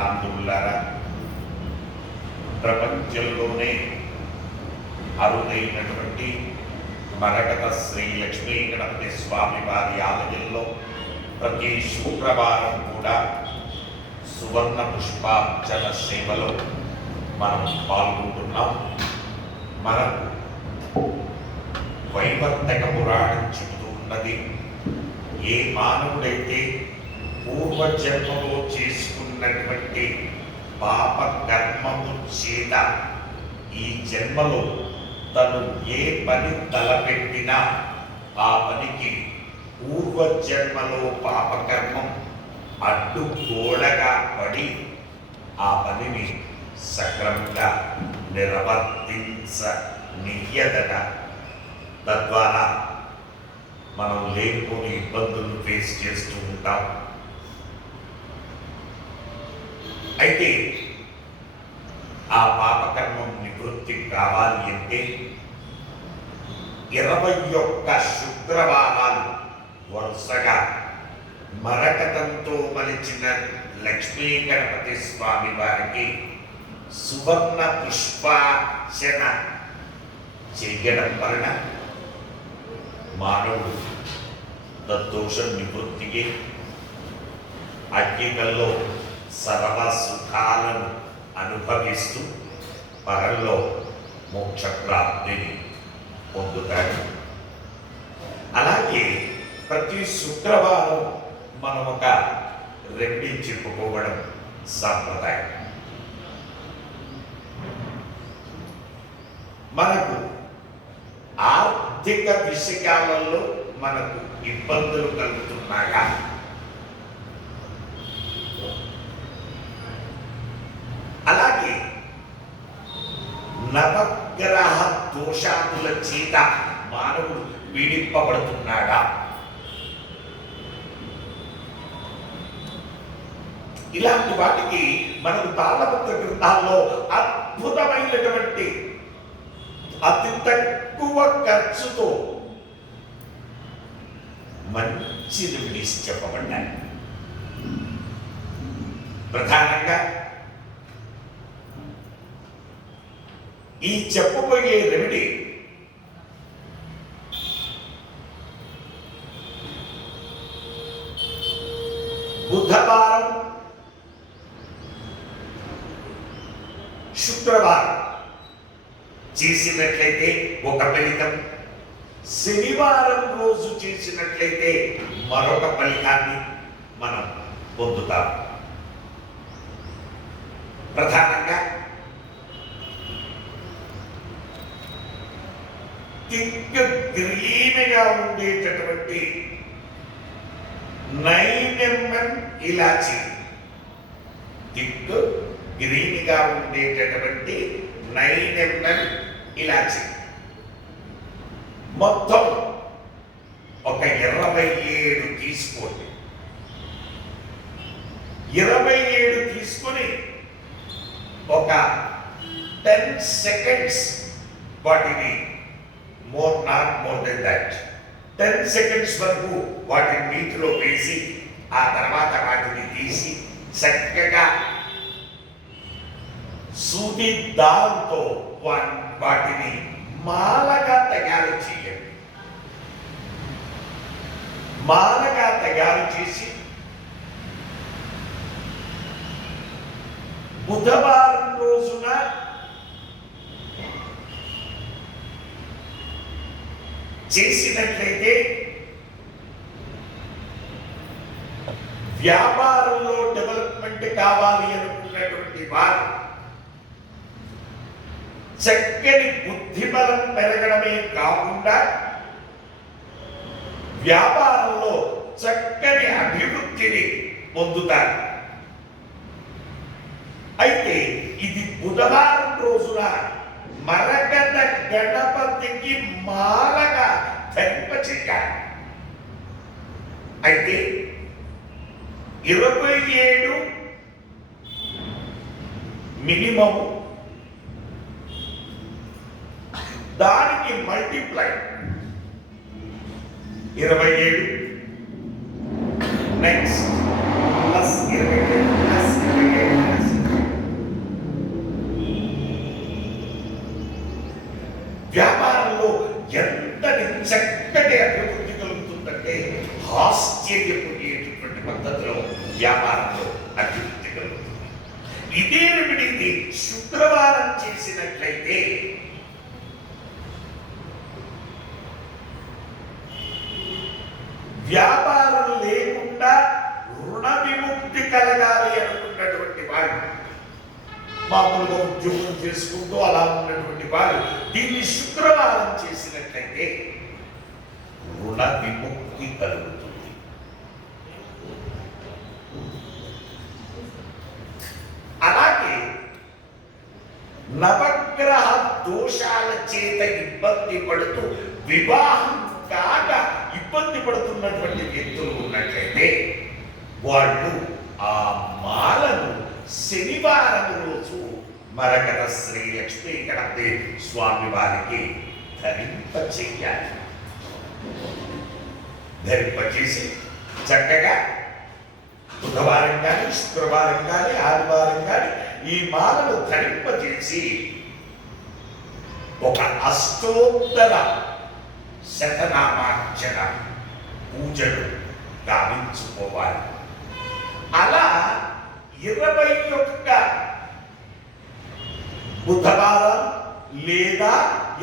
సిద్ధాంతులారా ప్రపంచంలోనే అరుదైనటువంటి మరకత శ్రీ లక్ష్మీ గణపతి స్వామి వారి ఆలయంలో ప్రతి శుక్రవారం కూడా సువర్ణ పుష్పార్చన సేవలో మనం పాల్గొంటున్నాం. మనకు వైవర్తక పురాణం చెబుతూ ఉన్నది ఏ మానవుడైతే పూర్వజన్మలో చేసుకున్నటువంటి పాప కర్మము చేత ఈ జన్మలో తను ఏ పని తలపెట్టినా ఆ పనికి పూర్వజన్మలో పాపకర్మం అడ్డు గోడగా పడి ఆ పనిని సక్రమంగా నిర్వర్తించనియ్యదట తద్వారా మనం లేనిపోని ఇబ్బందులు ఫేస్ చేస్తూ ఉంటాం. అయితే ఆ పాపకర్మం నివృత్తి కావాలి అంటే ఇరవై ఒక్క శుక్రవారాలు వరుసగా మరకతంతో మలిచిన లక్ష్మీ గణపతి స్వామి వారికి సువర్ణ పుష్పార్చన చేయడం వలన మానవుడు తద్దోష నివృత్తికి అగ్నికల్లో సర్వ సుఖాలను అనుభవిస్తూ పరంలో మోక్ష ప్రాప్తిని పొందుతాడు. అలాగే ప్రతి శుక్రవారం మనం ఒక రెమెడీ చెప్పుకోవడం సాంప్రదాయం. మనకు ఆర్థిక విషయాలలో మనకు ఇబ్బందులు కలుగుతున్నాయా అలాగే నవగ్రహ దోషాదుల చేత మానవుడు పీడింపబడుతున్నాడా? ఇలాంటి వాటికి మనం తాళపత్ర గ్రంథాల్లో అద్భుతమైనటువంటి అతి తక్కువ ఖర్చుతో మంచి రెమెడీస్ చెప్పబడ్డాయి. ప్రధానంగా ఈ చెప్పబోయే రెమెడీ బుధవారం శుక్రవారం చేసినట్లయితే ఒక ఫలితం. శనివారం రోజు చేసినట్లయితే మరొక ఫలితాన్ని మనం పొందుతాం. ప్రధానంగా తిక్క గ్రీన్గా ఉండేటటువంటి నైన్ ఎంఎం ఇలాచి తిక్ గ్రీన్గా ఉండేటటువంటి నైన్ ఎంఎం ఇలాచి మొత్తం ఒక ఇరవై ఏడు తీసుకోండి ఇరవై ఏడు తీసుకొని ఒక టెన్ సెకండ్స్ వాటిని more not more than that ten seconds వరకు వాటిని నీటిలో వేసి ఆ తర్వాత వాటిని తీసి చక్కగా సూది దాంతో వా- వాటిని మాలగా తయారు చేయండి. మాలగా తయారు చేసి బుధవారం రోజున చేసినట్లయితే వ్యాపారంలో డెవలప్మెంట్ కావాలి అనుకున్నటువంటి వారు చక్కని బుద్ధిబలం పెరగడమే కాకుండా వ్యాపారంలో చక్కని అభివృద్ధిని పొందుతారు. అయితే ఇది బుధవారం రోజున మరగత గణపతికి మాలగా ధరింప అయితే ఇరవై ఏడు మినిమం దానికి మల్టిప్లై ఇరవై ఏడు నెక్స్ట్ ప్లస్ ఇరవై ప్లస్ ఇరవై ఏడు. ఆశ్చర్యపోయేటటువంటి పద్ధతిలో వ్యాపారంలో అభివృద్ధి కలుగుతుంది. ఇదేమిటి శుక్రవారం చేసినట్లయితే వ్యాపారం లేకుండా రుణ విముక్తి కలగాలి అనుకున్నటువంటి వాడు మామూలుగా ఉద్యోగం చేసుకుంటూ అలా ఉన్నటువంటి వాడు దీన్ని శుక్రవారం చేసినట్లయితే రుణ విముక్తి కలుగుతుంది. నవగ్రహ దోషాల చేత ఇబ్బంది పడుతూ వివాహం కాక ఇబ్బంది పడుతున్నటువంటి వ్యక్తులు ఉన్నట్లయితే వాళ్ళు ఆ మాలను శనివారం రోజు మరకట శ్రీ లక్ష్మీ గణపతి స్వామి వారికి ధరింప చెయ్యాలి. ధరింపచేసి చక్కగా బుధవారం కానీ శుక్రవారం కానీ ఆదివారం కానీ ఈ మాలను ధరింపజేసి ఒక అష్టోత్తర శతనామార్చన పూజలు గావించుకోవాలి. అలా ఇరవై ఒక్క బుధవారం లేదా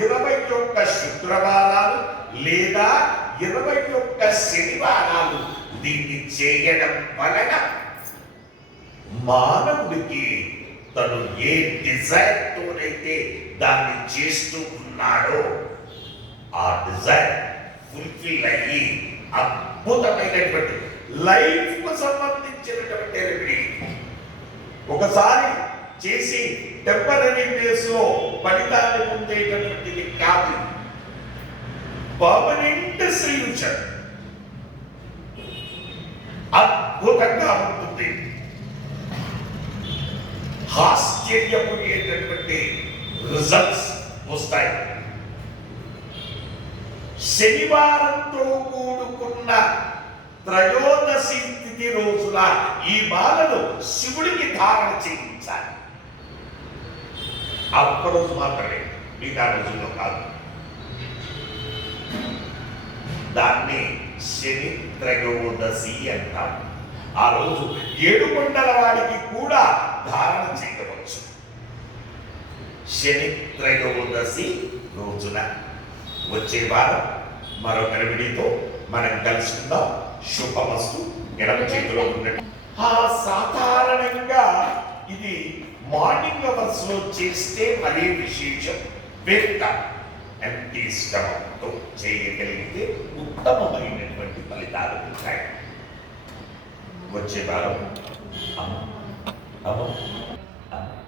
ఇరవై ఒక్క శుక్రవారాలు లేదా ఇరవై ఒక్క శనివారాలు దీన్ని చేయడం వలన మానవుడికి తను ఏ డిజైర్తోనైతే దాన్ని చేస్తూ ఉన్నాడో ఆ డిజైర్ ఫుల్ఫిల్ అయ్యి అద్భుతమైనటువంటి లైఫ్కు సంబంధించినటువంటి రెమెడీ. ఒకసారి చేసి టెంపరీ బేస్లో ఫలితాన్ని పొందేటటువంటిది కాదు. పర్మనెంట్ సొల్యూషన్ అద్భుతంగా ఉంటుంది. ఆశ్చర్యపోయేటటువంటి రిజల్ట్స్ వస్తాయి. శనివారంతో కూడుకున్న త్రయోదశి తిథి రోజున ఈ బాలను శివుడికి ధారణ చేయించాలి. ఒక్క రోజు మాత్రమే మిగతా రోజుల్లో కాదు. దాన్ని శని త్రయోదశి అంటారు. ఆ రోజు ఏడు కొండల వాడికి కూడా ధారణ చేయవచ్చు. శని త్రయోదశి రోజున వచ్చే వారం మరొక రెమెడీతో మనం కలుసుకుందాం. శుభమస్తు ఎడమ చేతిలో ఉన్నట్టు. ఆ సాధారణంగా ఇది మార్నింగ్ అవర్స్లో చేస్తే మరీ విశేషం. వెంట ఎంటీ శ్రమంతో చేయగలిగితే ఉత్తమమైనటువంటి ఫలితాలు ఉంటాయి. వచ్చే వారం అమ్మ అమ్మ